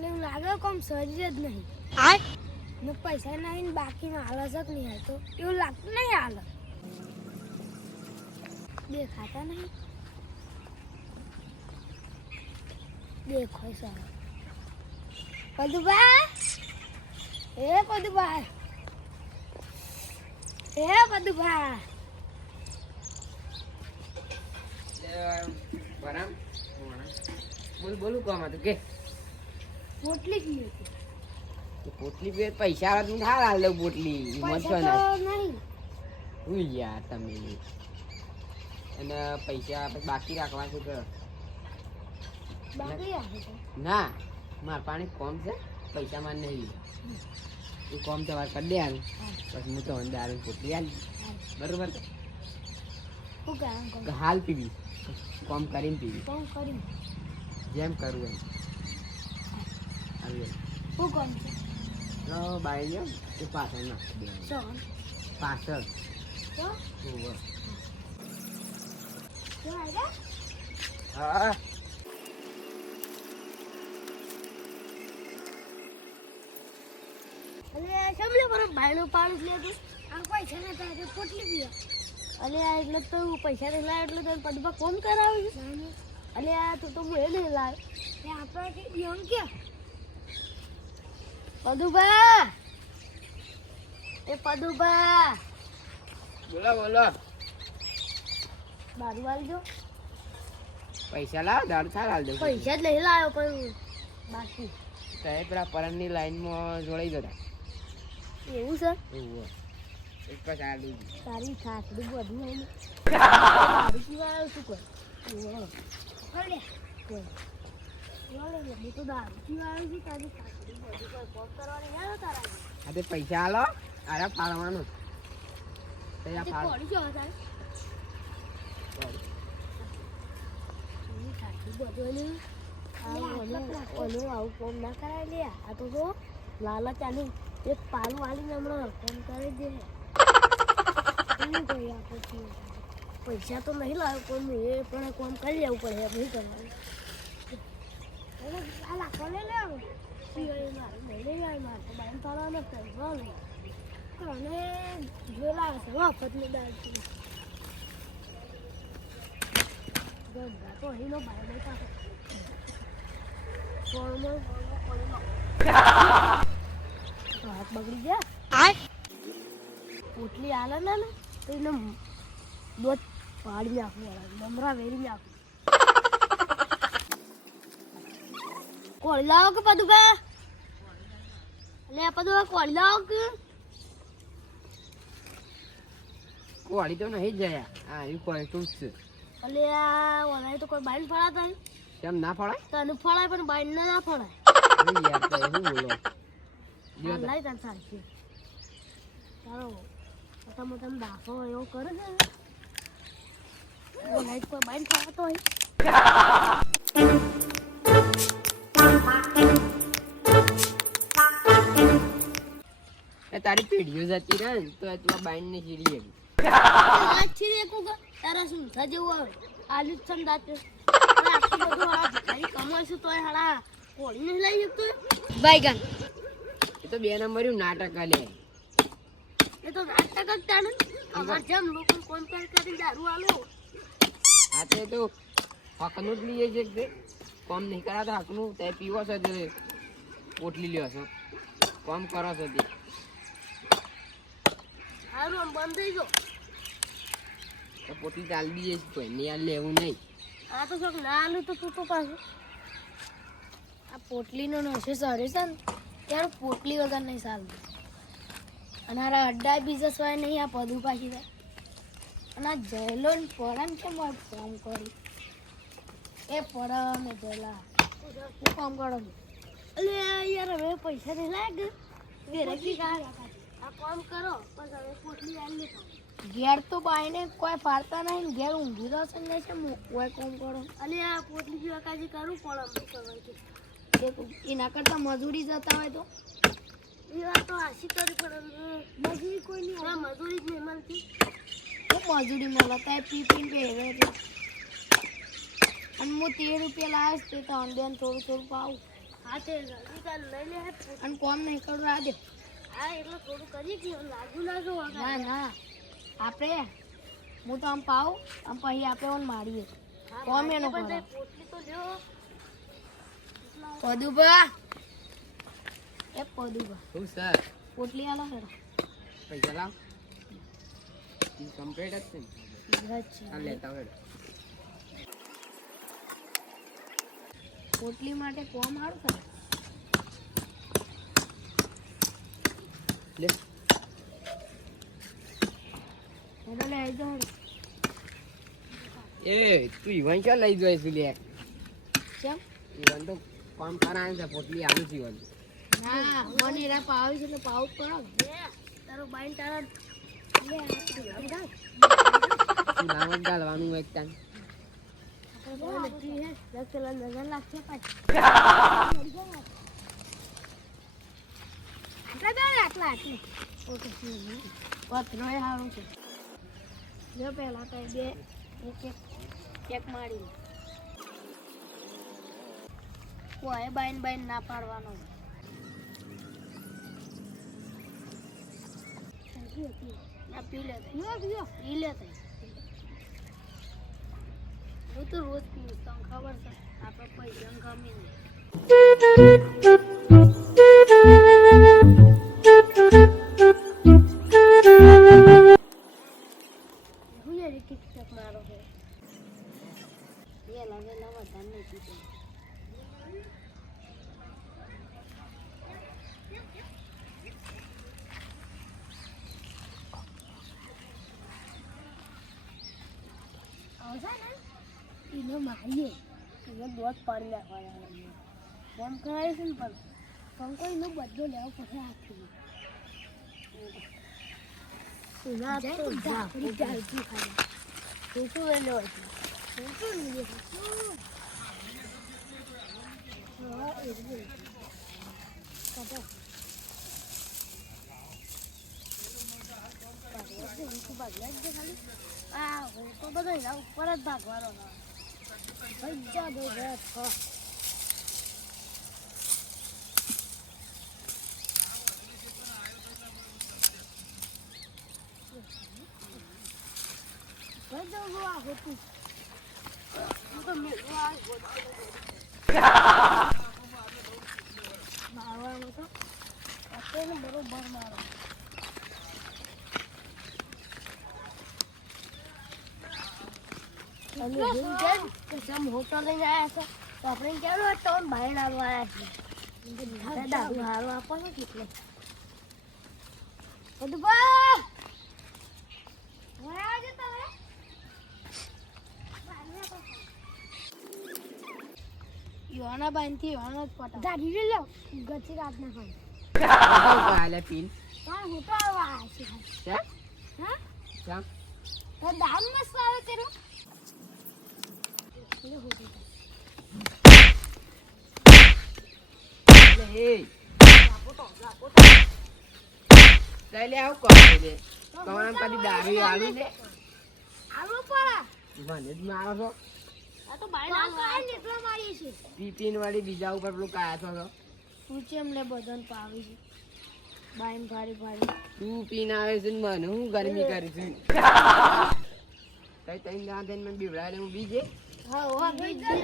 એટલે એવું લાગે કોમ શરીર જ નહીં ને પૈસા નહીં ને બાકીમાં હાલ જ નહીં હાલતો એવું લાગતું નહીં હાલ દેખાતા નહીં દેખો સર પદુભા એ પદુભા એ પદુભા બોલું બોલ બોલું કામ હતું કે પોટલી પી હતી. તો પોટલી પૈસા આવે તું હાલ હાલ પોટલી. પૈસા નહીં. યાર તમે. અને પૈસા બાકી રાખવા છે તો. બાકી ના માર પાણી કોમ છે. પૈસા માં નહીં એ કોમ તમારે કરી દે હાલ પછી હું તો અંદર આવીને પોટલી આલી બરોબર હાલ પીવી. કોમ કરીને પીવી. કોમ કરી. જેમ કરવું એમ. શું કોમ છે તો બાઈ એ પાછળ. શું પાછળ તો હા અને સમલે પર ભાઈનું પાણી લેતું આ પૈસા ના થાય પોટલી પીવા અને એટલે તો પૈસા નહીં લાવે એટલે તો પદમાં કોમ કરાવ્યું છે અને આ તો તો હું એ નહીં લાવે એ આપણે કે યંગ કે પદુભા! એ પદુભા! બોલો બોલો. બારું વાળજો પૈસા લાવ દારૂ થાર હાલ પૈસા જ નહીં લાવ્યો પણ બાકી. એ પેલા પરમની લાઈનમાં જોડાઈ જતા. એવું છે? એવું એક પછી આ લીધી. તારી ખાસડી બધું હોય ને. દારૂ પીવા આવ્યો શું કોઈ. હું તો દારૂ પીવા આવ્યો છું તારી ખાસડી આ પૈસા હાલો આરે ફાળવાનું. ફાળ. ઓલું આવું કોમ ના કરાય લે. આ તો જો લાલચ આલી એક પાલું આલીને હમણાં કોમ કરી દે? પૈસા તો નહીં લાવ્યો કોમ એ પણ કોમ કરી લેવું પડે એમ નહીં કરવાનું. આ લાખો લઈ લે હાથ બગડી ગયા પોટલી આલે ને એને દોધ પાડી વાળા મમરા વેરી નાખવું કોળી લાવો કે પદુ બે લે પદુ કોળી લાવો કે? કોળી તો નહીં જયા. હા એ કોળી તું છે. અલે આ ઓલાય તો કોઈ બાઈન ફળાતા કેમ ના ફળાય? તને ફળાય પણ બાઈન ના ફળાય. હું યાર તો એવું બોલો. લાઈ તને સાચી તારો મોટા મોટા દાખો એવો કરે છે. ઓલાય કોઈ બાઈન ફળાતો હોય તારી પેઢીઓ જતી રહે ને તો તું બાઈન ને ચીડી એવી ચીડી દેખું કે તારા શું થા જેવું આવે. આલુ છન દાતે. આટલું બધું આ કમાઈશું તોય હાડા કોળી નહીં લઈ શકતો બાઈગન એ તો બે નંબર નાટક લે એ તો નાટક જ તાણે અમાર જેમ લોકો કોમ કરી કરીને દારૂ આલો આ તે તો હકનું જ લઈએ છે તે કોમ નહીં કરાતો હકનું તે પીવો છો તે. પોટલી લ્યો છો. કોમ કરો છો તે. હારું આમ બંધ થઈ ગયો. તો પોટલી ચાલ દઈએ છે કોઈ નહીં આ લેવું નહીં. આ તો શોખ ના આલું તો તું તો પાછું. આ પોટલીનો નશો ચડે છે ને ત્યારે પોટલી વગર નહીં ચાલતું. અને આ અડ્ડા બીજા સોય નહીં આ પદું પાછી થાય અને આ જયલો ને પરમ કેમ હોય? ફોન કરી. એ પરમ એ જયલા. શું કામ કરો? અલે યાર હવે પૈસા નહીં લાગે. ગેરકી આ કામ કરો પણ હવે પોટલી આવી ઘેર તો બાઈને કોઈ ફાળતા નહીં ઘેર ઊંઘી રહેશે ને છે કોઈ કોમ કરો? અને આ પોટલી જેવા કાજી કરું પણ અમુક કરવાથી એક એના કરતાં મજૂરી જતા હોય તો? એ વાત તો આશી કરી પણ મજૂરી કોઈ નહીં હા મજૂરી જ નહીં મળતી. હું મજૂરી મળે? ત્યાં પી પીને પહેરે છે અને હું તેર રૂપિયા લાવીશ તે તો અંડે થોડું થોડું પાવું. હા તે લઈ લે અને કોમ નહીં કરું આ દે. હા એટલે થોડું કરી ગયું લાગુ લાગુ ના ના આપણે હું તો આમ પાવ આમ પછી આપણે ઓન મારીએ. કોમ એનો પોટલી તો લ્યો પદુભા. એ પદુબા સર? પોટલી આલો હેડો. પૈસા લાવ. કમ્પ્લીટ જ છે આ લેતા હોય પોટલી માટે કોમ સારું લે એ તું ઈવન ક્યાં લઈ જાય છે લે કેમ? ઈવન તો કામ કરાય છે પોટલી આવું છે ઈવન. ના મને એના પાવી છે એટલે પાવ કરો તારો બાઈન તારા લે આ તું નામ પથરો એ સારું છે જો પહેલાં તો બે એક એક એક મારી કોઈ બાઈન ના પાડવાનો ના પી લે પી લે હું તો રોજ પીવું તમને ખબર છે આપણે પૈસા ગમી નહીં એને મારીએ એને દોત પાડી નાખવાના ફોન કરાવી છે ને પણ ફોન એનો બધો લેવો પડે હાથથી તો શું લેવા છે તું શું લઈ લેવા હા એ જ કાઢો ભાગ્યા જ ખાલી આ હું તો બધો એના ભાગવાનો ભાઈ જા દો ગયા છ ભાઈ જાઉં છું આ હોતું મારવાનું હોટલ લઈને આવ્યા છે તો આપણે કેવું હોય તો બહાર આવવા આવ્યા છે દારૂ યોના બાંધથી યોના જ પટા ગાડી લઈ લો. ગચી રાત ના ખાય કાલે પીન તાર હું તો આવવા આવ્યા છે છે? હા? ચા તો દામ મસ્ત આવે તેરો એ હોતી લે લઈ લે આવું કહો લે? કવાના પાછી દારૂ આલુ લે આવો પરા મને જ મારો છો. પીપીન વાળી બીજા ઉપર પેલું કાયા છો પૂછી લે બદન પાવી છે? બાઈન ફાડી ફાડી તું પીને આવે છે ને મને હું ગરમી કરી છું. તઈ તઈ ના બીવડાવે હું બીજે હા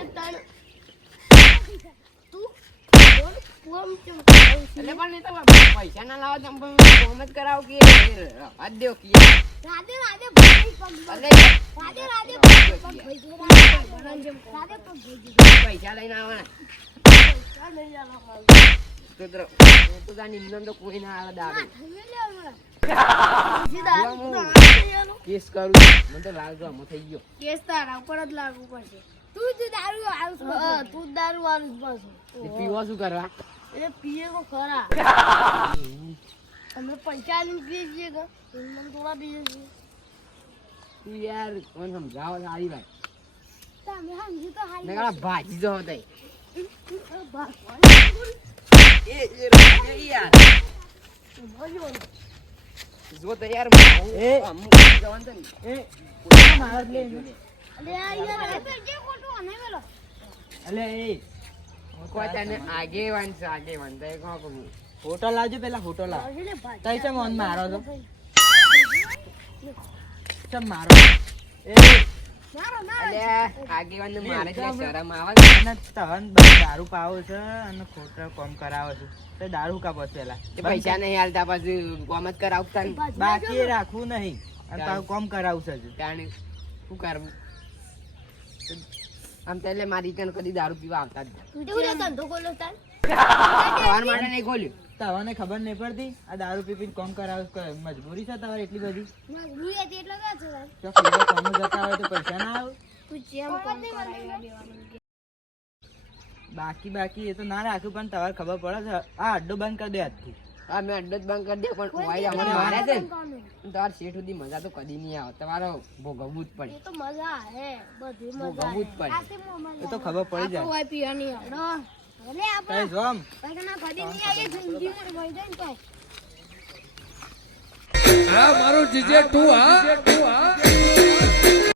તણ તું બોલ ચમ એટલે પણ નહીં પૈસા ના લાવો તો પણ જ કરાવો કે રાધે રાધે રાધે રાધે પૈસા લઈને આવવાના. આવે દારૂ. કેસ કરું મને તો લાગવા થઈ ગયો. કેસ તારા ઉપર જ લાગુ પડશે. તું જ દારૂ આવું તું દારૂ આવું પાછું તે શું કરવા? એટલે પીએ કો ખરા. તમે પૈસા આલીને પીએ છીએ કે? મને થોડા પીએ છીએ. તું યાર મને સમજાવો? સારી વાત. તમે સમજી તો હારી મેં ભાજી જો તઈ એ એ યાર. જો તો યાર એ અમુક જવાન તો એ માર લે અલે યાર આ તો જે ખોટું આને મેલો. અલે એ કોઈ તને આગેવાન છે આગેવાન. તો ફોટો લાવજો પેલા ફોટો લાવ. લાવજો તઈ છે મોન મારો તો ચમ મારો એ. આગેવાન ને મારે એટલે શરમ આવે? અને તહન દારૂ પાવો છે અને ખોટા કોમ કરાવો છે. તો દારૂ કા બસ પેલા. કે પૈસા નહીં હાલતા પછી કોમ જ કરાવતા બાકી રાખવું નહીં. અને તારું કોમ કરાવશે છે શું કરવું? આમ તો એટલે મારી કન કદી દારૂ પીવા આવતા જ નહીં. ધંધો સવાર માટે નહીં ખોલ્યું. તવાને ખબર નહીં પડતી. આ દારૂ પી પીને કોમ કરાવ મજબૂરી છે તમારે એટલી બધી? મજબૂરી હતી એટલે ક્યાં છે જો કોમ જતા હોય તો પૈસા ના આવે. તું જેમ કોમ કરાવ્યા બાકી બાકી એ તો ના રાખ્યું પણ તમારે ખબર પડે છે આ અડ્ડો બંધ કરી દે આજથી. હા મેં અડ્ડો જ બંધ કરી દે પણ ઓય મને મારે છે. તાર શેઠ સુધી મજા તો કદી નહીં આવે. તમારો ભોગવવું જ પડે. એ તો મજા આવે બધી મજા ભોગવવું જ પડે. એ તો ખબર પડી જાય. હોય પીવાની ભલે આપણે તઈ જો આમ કદી નહીં આવીએ જિંદગીમાં મળી જાય ને તો હા મારું જીજે તું હા?